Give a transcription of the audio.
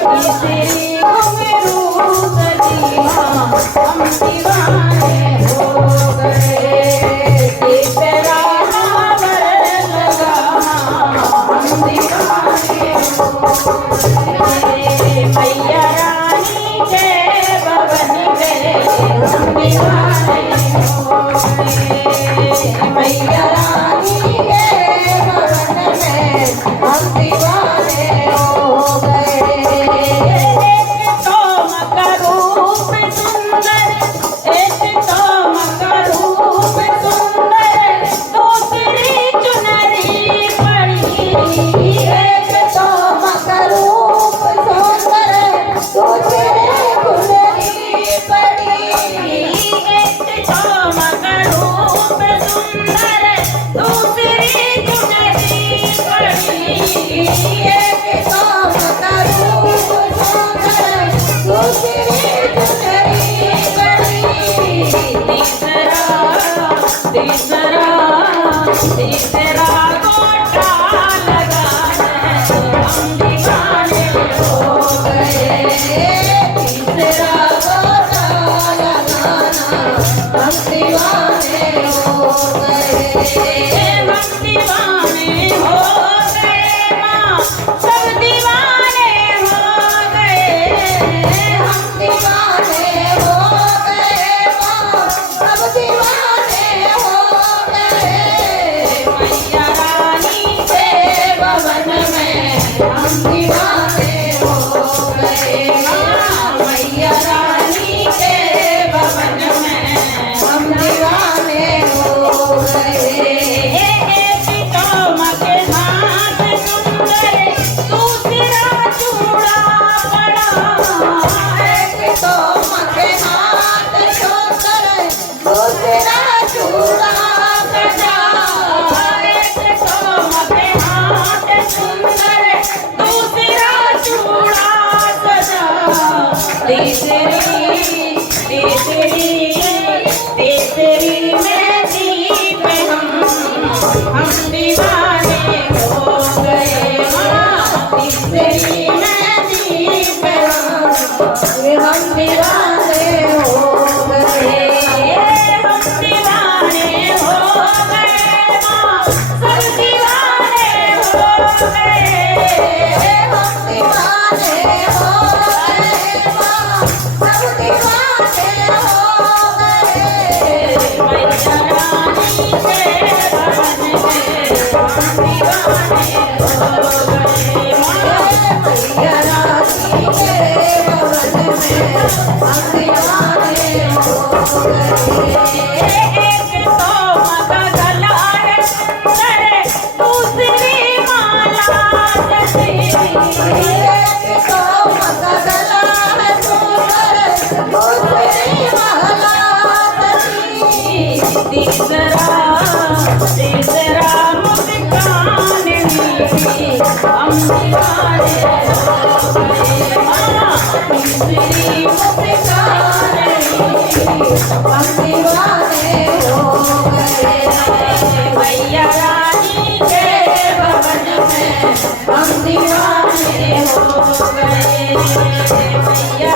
तेरी घुंघरू सजी माँ हम दीवाने हो गए। तेरा हावर लगा हम दीवाने हो गए। मैया रानी के भवन में हम दीवाने हो गए। मैया रानी के भवन में हम दीवाने हो गए। एक तो मकरूप सुंदर, एक तो मकरूप सुंदर, दूसरी चुनरी पड़ी। एक तो मकरूप सुंदर, दूसरी चुनरी पड़ी। एक तो मकरूप सुंदर, दूसरी चुनरी पड़ी। एक तो मकरूप सुंदर, दूसरी चुनरी पड़ी। तीसरा तीसरा गोटा लगा हम दीवाने हो गए। तीसरा गोटा लगाना हम दीवाने हो गए। हम दीवाने हो गए माँ, सब दीवाने हो गए। हम दीवाने हो गए माँ, सब दीवाने हो गए। मैया रानी के भवन में हम दीवाने हो गए। मैया रानी के भवन में हम दीवाने हो गए। एक तोमक हाथ सुंदर, दूसरा चूड़ा बड़ा। एक तोमक हाथ सुंदर, दूसरा चूड़ा बड़ा। एक तोमक हाथ सुंदर, दूसरा चूड़ा सजा। तीसरी मेहंदी पे हम दीवाने हो गए। तीसरी मेहंदी पे हम दीवाने हो गए। हम दीवाने हो गए माँ, सब दीवाने हो गए। हम दीवाने हो गए माँ, सब दीवाने हो गए। मैया रानी के भवन में हम दीवाने हो गए। मैया रानी के भवन में हम दीवाने हो गए। एक तोमक गला है सुंदर, दूसरी माला सजी। एक तोमक गला है सुंदर, दूसरी माला सजी। तीसरा मुस्कान मीठी हम दीवाने हो गए। तीसरी मुस्कान मीठी हम दीवाने हो गए। मैया रानी के भवन में हम दीवाने हो गए। मैया